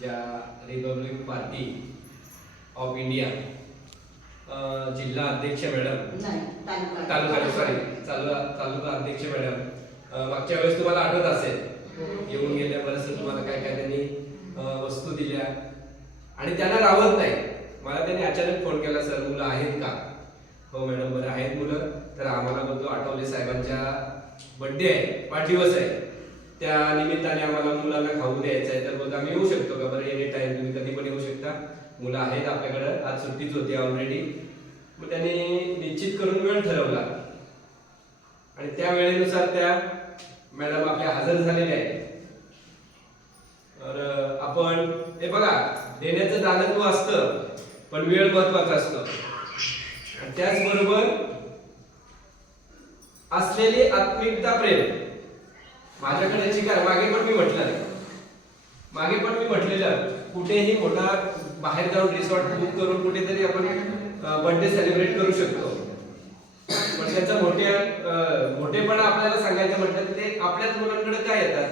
ज्या Republic party of India जिल्हा अध्यक्ष मॅडम. नाही तालुका. सॉरी तालुका अध्यक्ष मॅडम. मागच्या वेळेस तुम्हाला आठवत असेल. येऊन गेल्या बरंच तुम्हाला काय काय त्यांनी वस्तू दिल्या. आणि त्यांना राहत नाही. मला त्यांनी अचानक फोन केला सर मुलं आहेत का? हो मॅडम बरं आहेत मुलं. तर आम्हाला बोलतो आठवले साहेबांच्या बर्थडे आहे. वाढदिवस आहे. त्या निमित्ताने आम्हाला मुलांना खाऊ द्यायचं आहे. तर बोलतो आम्ही येऊ शकतो का? बरं एनी टाइम तुम्ही कधी पण येऊ शकता. मुलं आहेत आपल्याकडं. आज सुट्टीच होती ऑलरेडी मग त्यांनी निश्चित करून वेळ ठरवला. आणि त्या वेळेनुसार त्या मॅडम आपल्या हजर झालेल्या आहेत. तर आपण हे बघा देण्याचं दानत्व असतं पण वेळ महत्त्वाचा असतो. आणि त्याचबरोबर असलेली आत्मिकता प्रेम. माझ्याकडे जी काय? मागे पण मी म्हटलं मागे पण मी म्हटलेलं कुठेही मोठा बाहेर जाऊन रिसॉर्ट बुक करून कुठेतरी आपण बर्थडे सेलिब्रेट करू शकतो. पण त्याचं मोठे मोठेपणा आपल्याला सांगायचं म्हटलं तर ते आपल्याच मुलांकडे काय येतात?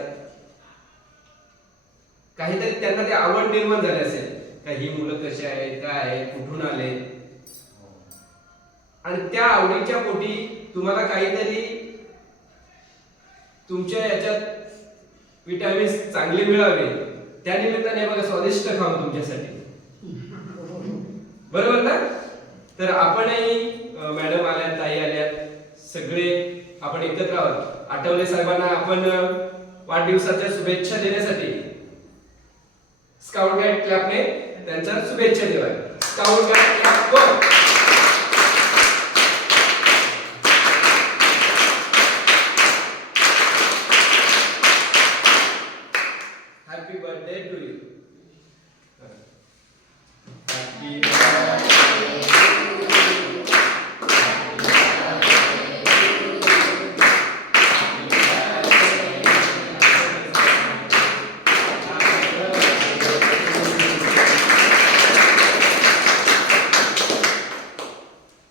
काहीतरी त्यांना ते आवड निर्माण झाली असेल. का ही मुलं कशी आहेत? काय आहेत? कुठून आले? आणि त्या आवडीच्या पोटी तुम्हाला काहीतरी तुमच्या याच्यात विटॅमिन्स चांगले मिळावे. त्या निमित्ताने बघा स्वादिष्ट खाऊ तुमच्यासाठी. बरोबर ना? तर आपणही मॅडम आल्यात ताई आल्यात सगळे आपण एकत्र आहोत. आठवले साहेबांना आपण वाढदिवसाच्या शुभेच्छा देण्यासाठी. स्काउट गाईड क्लॅपने त्यांच्या शुभेच्छा देवा scout guide clap birthday to you. Happy